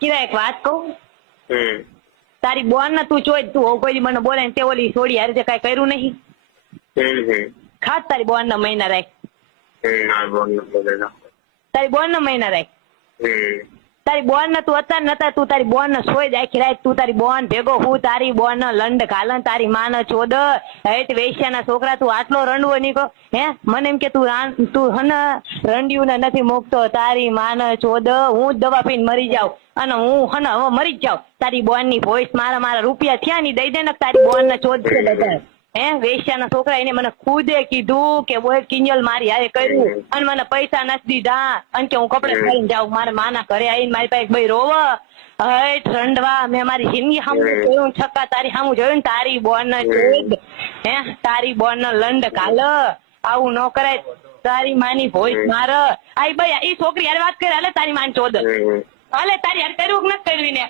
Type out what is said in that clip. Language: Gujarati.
કિરા એક વાત કહું, હમ તારી બોન ને તું ચોઈ તું કોઈ મને બોલે ને તે ઓલી છોડી હારે કઈ કર્યું નહીં. હમ ખાસ તારી બોન ના મહિના રાખ, ના બોલ બોલેલા. તારી બોન ના મહિના રાખ. તારી બોન ને તું હતા નતા તું તારી બોન ને સોઈ આખી રાત તું તારી બોન ભેગો હું તારી બોન ને લંડ ઘાલન તારી માં ને ચોદ હેઠ વેશ્યા ના છોકરા તું આટલો રંડવો નીકળો હે મને એમ કે તું હન રંડિયું ને નથી મૂકતો તારી માં ને ચોદ હું જ દવા પીને મરી જાઉં અને હું હન હવે મરી જ જાઉં. તારી બોન ની ભોઈસ મારા રૂપિયા થયા ની દઈ દે ને તારી બોન ને ચોદ છે બધા હે વેશ્યા ના છોકરા એને મને ખુદે કીધું કે બોય કિંજલ મારી હારે કર્યું અને મને પૈસા નથી દીધા અને કે હું કપડે ખાઈને જાઉં મારા માના ઘરે આવીને મારી પાસે ભાઈ રોવ હટ રંડવા મેં મારી જિંદગી સામું જોયું છક્કા તારી સામું જોયું ને તારી બોન ને ચોદ હે તારી બોન ને લંડ કાલ આવું ન કરાય તારી માની ભોઈસ માર આઈ ભાઈ ઈ છોકરી હારે વાત કરે હાલે તારી માન ચોદ હાલે તારી હારે કર્યું કે નથી કર્યું ને